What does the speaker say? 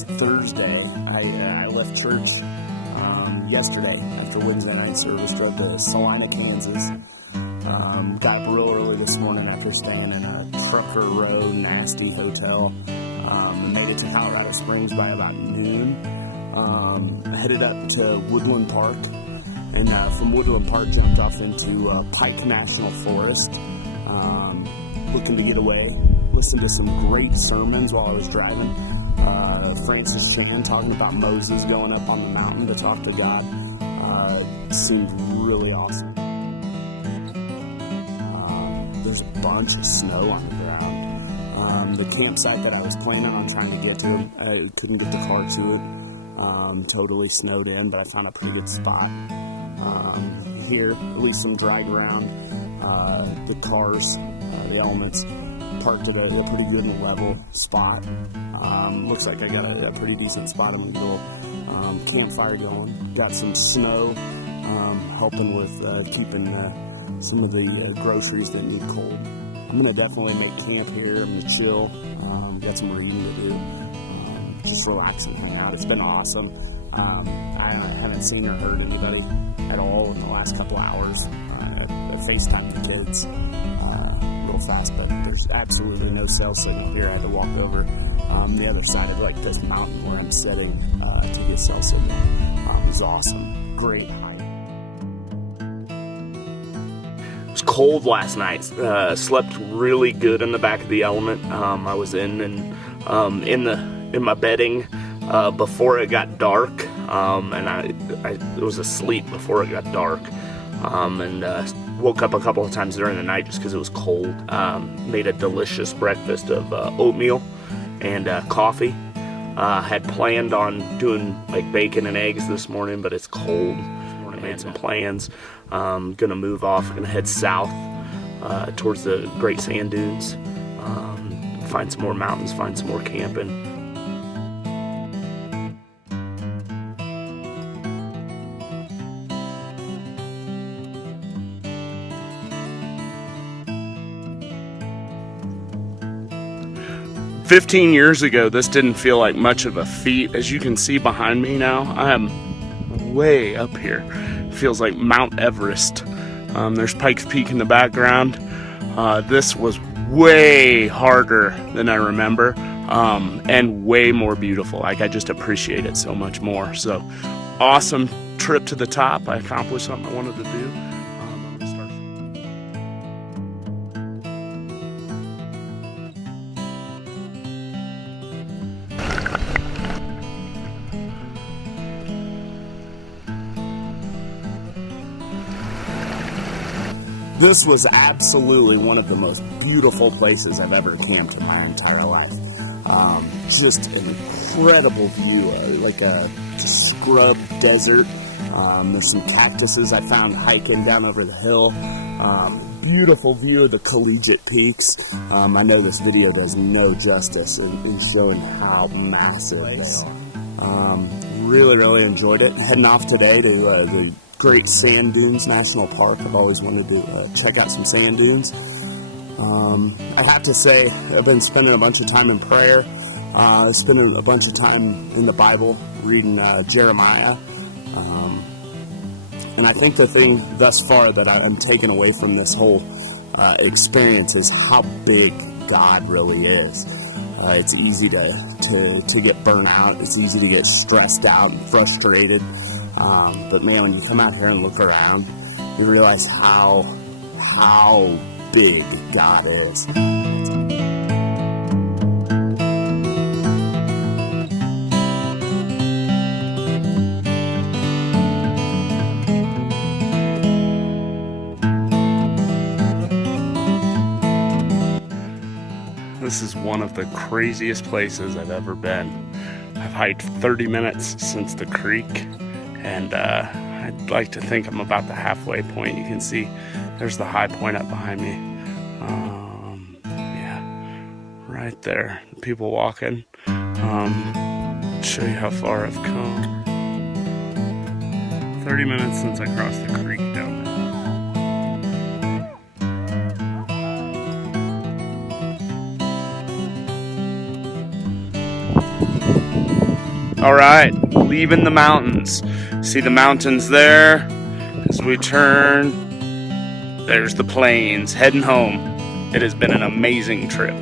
It's Thursday. I left church yesterday after Wednesday night service. Drove to Salina, Kansas. Got up real early this morning after staying in a Trucker Row nasty hotel. Made it to Colorado Springs by about noon. Headed up to Woodland Park, and from Woodland Park jumped off into Pike National Forest, looking to get away. Listened to some great sermons while I was driving. Francis Chan talking about Moses going up on the mountain to talk to God. Seemed really awesome. There's a bunch of snow on the ground. The campsite that I was planning on trying to get to, I couldn't get the car to it. Totally snowed in, but I found a pretty good spot. Here, at least some dry ground. The cars, the elements, parked at a pretty good and level spot. Looks like I got a pretty decent spot. I'm gonna go campfire going. Got some snow, helping with keeping some of the groceries that need cold. I'm gonna definitely make camp here. I'm gonna chill. Got some reading to do. Just relax and hang out. It's been awesome. I haven't seen or heard anybody at all in the last couple hours. I FaceTimed the kids real fast, but there's absolutely no cell signal here. I had to walk over the other side of like this mountain where I'm sitting to get cell signal. It was awesome. Great hike. It was cold last night. Slept really good in the back of the element. I was in my bedding before it got dark, and I was asleep before it got dark, and woke up a couple of times during the night just because it was cold. Made a delicious breakfast of oatmeal and coffee. Had planned on doing like bacon and eggs this morning, but it's cold. I made some plans. Gonna move off. Gonna head south towards the Great Sand Dunes. Find some more mountains. Find some more camping. 15 years ago, this didn't feel like much of a feat. As you can see behind me now, I am way up here. It feels like Mount Everest. There's Pikes Peak in the background. This was way harder than I remember, and way more beautiful. Like, I just appreciate it so much more. So, awesome trip to the top. I accomplished something I wanted to do. I'm gonna start. This was absolutely one of the most beautiful places I've ever camped in my entire life. Just an incredible view, like a scrub desert. There's some cactuses I found hiking down over the hill. Beautiful view of the Collegiate Peaks. I know this video does no justice in showing how massive it is. Really enjoyed it. Heading off today to the Great Sand Dunes National Park. I've always wanted to check out some sand dunes. I have to say, I've been spending a bunch of time in prayer, spending a bunch of time in the Bible, reading Jeremiah. And I think the thing thus far that I'm taking away from this whole experience is how big God really is. It's easy to get burnt out. It's easy to get stressed out and frustrated. But man, when you come out here and look around, you realize how big God is. This is one of the craziest places I've ever been. I've hiked 30 minutes since the creek, and I'd like to think I'm about the halfway point. You can see there's the high point up behind me. Yeah, right there. People walking. Show you how far I've come. 30 minutes since I crossed the creek down there. All right, leaving the mountains. See the mountains there? As we turn, there's the plains, heading home. It has been an amazing trip.